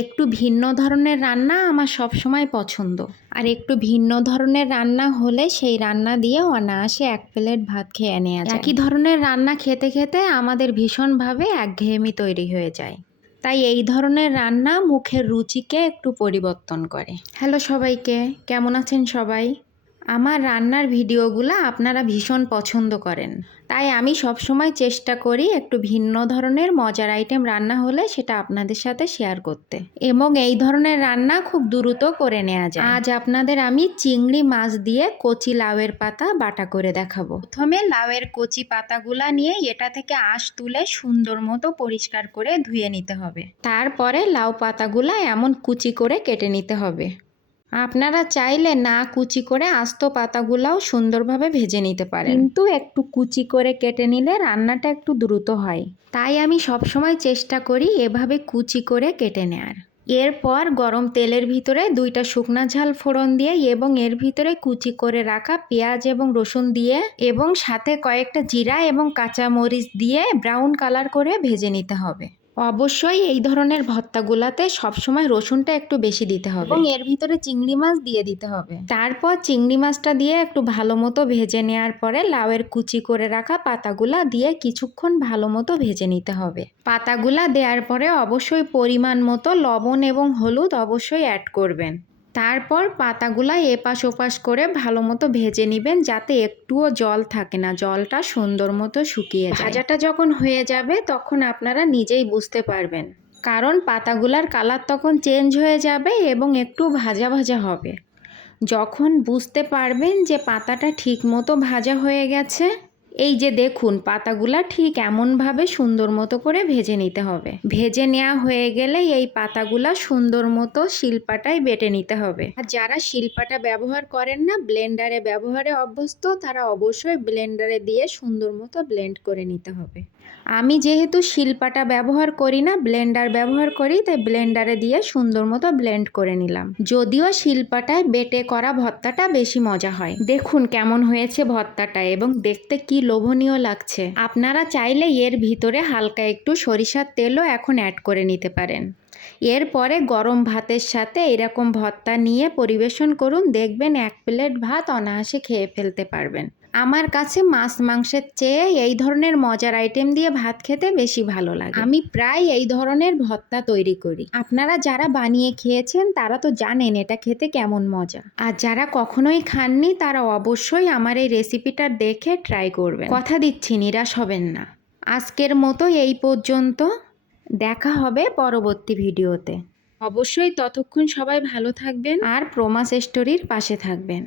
একটু ভিন্ন ধরনের রান্না আমার সবসময় পছন্দ। আর একটু ভিন্ন ধরনের রান্না হলে সেই রান্না দিয়ে অনায়াসে এক প্লেট ভাত খেয়ে নেওয়া যায়। একই ধরনের রান্না খেতে খেতে আমাদের ভীষণভাবে একঘেয়েমি তৈরি হয়ে যায়। তাই এই ধরনের রান্না মুখের রুচিকে একটু পরিবর্তন করে। হ্যালো সবাইকে, কেমন আছেন সবাই? আমার রান্নার ভিডিওগুলো আপনারা ভীষণ পছন্দ করেন, তাই আমি সবসময় চেষ্টা করি একটু ভিন্ন ধরনের মজার আইটেম রান্না হলে সেটা আপনাদের সাথে শেয়ার করতে, এবং এই ধরনের রান্না খুব দ্রুত করে নেওয়া যায়। আজ আপনাদের আমি চিংড়ি মাছ দিয়ে কচি লাউয়ের পাতা বাটা করে দেখাবো। প্রথমে লাউয়ের কচি পাতাগুলা নিয়ে এটা থেকে আঁশ তুলে সুন্দর মতো পরিষ্কার করে ধুয়ে নিতে হবে। তারপরে লাউ পাতাগুলা এমন কুচি করে কেটে নিতে হবে। আপনারা চাইলে না কুচি করে আস্ত পাতাগুলাও সুন্দরভাবে ভেজে নিতে পারেন, কিন্তু একটু কুচি করে কেটে নিলে রান্নাটা একটু দ্রুত হয়। তাই আমি সবসময় চেষ্টা করি এভাবে কুচি করে কেটে নেয়ার। এরপর গরম তেলের ভিতরে 2টা শুকনা ঝাল ফোড়ন দিয়ে এবং এর ভিতরে কুচি করে রাখা পেঁয়াজ এবং রসুন দিয়ে এবং সাথে কয়েকটা জিরা এবং কাঁচা মরিচ দিয়ে ব্রাউন কালার করে ভেজে নিতে হবে। অবশ্যই এই ধরনের ভর্তাগুলাতে সবসময় রসুনটা একটু বেশি দিতে হবে এবং এর ভিতরে চিংড়ি মাছ দিয়ে দিতে হবে। তারপর চিংড়ি মাছটা দিয়ে একটু ভালো মতো ভেজে নেওয়ার পরে লাউয়ের কুচি করে রাখা পাতাগুলা দিয়ে কিছুক্ষণ ভালো মতো ভেজে নিতে হবে। পাতাগুলা দেওয়ার পরে অবশ্যই পরিমাণ মতো লবণ এবং হলুদ অবশ্যই অ্যাড করবেন। তারপর পাতাগুলা এপাশ ওপাশ করে ভালো মতো ভেজে নেবেন, যাতে একটুও জল থাকে না, জলটা সুন্দর মতো শুকিয়ে যায়। ভাজাটা যখন হয়ে যাবে তখন আপনারা নিজেই বুঝতে পারবেন, কারণ পাতাগুলার কালার তখন চেঞ্জ হয়ে যাবে এবং একটু ভাজা ভাজা হবে। যখন বুঝতে পারবেন যে পাতাটা ঠিক মতো ভাজা হয়ে গেছে, এই যে দেখুন পাতাগুলা ঠিক এমনভাবে সুন্দর মতো করে ভেজে নিতে হবে। ভেজে নেওয়া হয়ে গেলে এই পাতাগুলা সুন্দর মতো শিলপাটায় বেটে নিতে হবে। আর যারা শিলপাটা ব্যবহার করেন না, ব্লেন্ডারে ব্যবহারে অভ্যস্ত, তারা অবশ্যই ব্লেন্ডারে দিয়ে সুন্দর মতো ব্লেন্ড করে নিতে হবে। আমি যেহেতু শিলপাটা ব্যবহার করি না, ব্লেন্ডার ব্যবহার করি, তাই ব্লেন্ডারে দিয়ে সুন্দর মতো ব্লেন্ড করে নিলাম। যদিও শিলপাটায় বেটে করা ভর্তাটা বেশি মজা হয়। দেখুন কেমন হয়েছে ভর্তাটা এবং দেখতে কি লোভনীয় লাগছে। আপনারা চাইলে এর ভিতরে হালকা একটু সরিষার তেলও এখন অ্যাড করে নিতে পারেন। এরপরে গরম ভাতের সাথে এরকম ভর্তা নিয়ে পরিবেশন করুন, দেখবেন এক প্লেট ভাত অনায়াসে খেয়ে ফেলতে পারবেন। আমার কাছে মাছ মাংসের চেয়ে এই ধরনের মজার আইটেম দিয়ে ভাত খেতে বেশি ভালো লাগে। আমি প্রায় এই ধরনের ভর্তা তৈরি করি। আপনারা যারা বানিয়ে খেয়েছেন তারা তো জানেন এটা খেতে কেমন মজা, আর যারা কখনোই খাননি তারা অবশ্যই আমার এই রেসিপিটা দেখে ট্রাই করবেন। কথা দিচ্ছি নিরাশ হবেন না। আজকের মতো এই পর্যন্ত, দেখা হবে পরবর্তী ভিডিওতে। অবশ্যই ততক্ষণ সবাই ভালো থাকবেন আর প্রমাস স্টোরির পাশে থাকবেন।